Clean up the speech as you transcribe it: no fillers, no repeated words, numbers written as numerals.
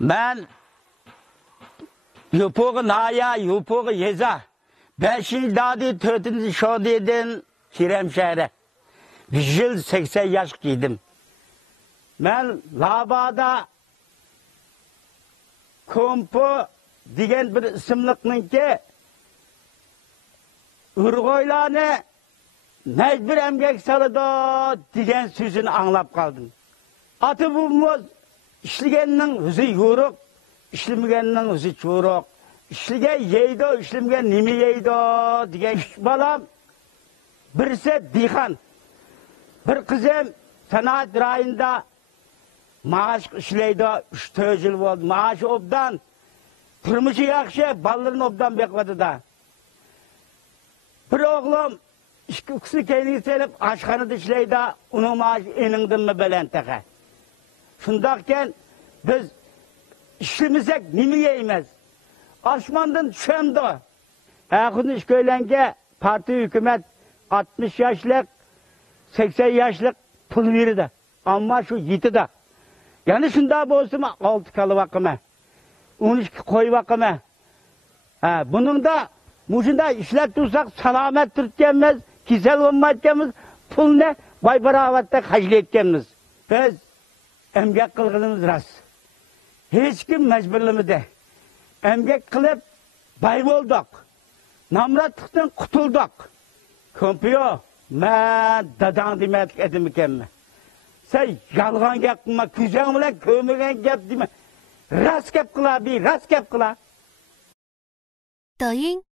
Ben yupuğu naya, yupuğu yeza. 5 yıl dadı 4. şodiden Şiremşehir'e. 100 yıl 80 yaş giydim. Ben Labada Kompo degan bir isimlikninki Urg'oylarni mecbur emgak saladi degan so'zini anglab qoldim. Ati buvimiz ishlaganning o'zi yo'ruq, ishlamaganning o'zi cho'roq. İşligen yeydi, işlemgen nimi yeydi degan balam. Birisi dihan. Bir kızım sanat rayında maaş işleydi, 3-4 yıl oldu. Maaşı obdan, turmuşu yaxşı, ballarını obdan bekladı da. Bir oğlum, ikisi kendini selip aşkhanıda işleydi, onun maaşı enindin mi belen tehe. Şundakken biz işlemesek nimi yeymez. Osmandan düşendi. Akın iş köylenge parti hükümet 60 yaşlık, 80 yaşlık pul verirdi. Ama şu yetidi. Yani şunda bolsun 6 kalı vakıma. 12 koy vakıma. Bunun da muşunda işlet dursak salamet tutkenimiz, kisel olmaykenimiz, pul ne? Bay baravatta haclı etkenimiz. Biz emgek kılgınımız rast. Hiç kim mecburlamıdı. Emgek kılıp bay olduk. Namratlıktan kutulduk. Kompiyo, ben dadan demetlik edimiken mi? Sen yalgan gap kılma, küzen bile kömürgen gap deme. Rast gap kıla bir, rast gap kıla. 抖音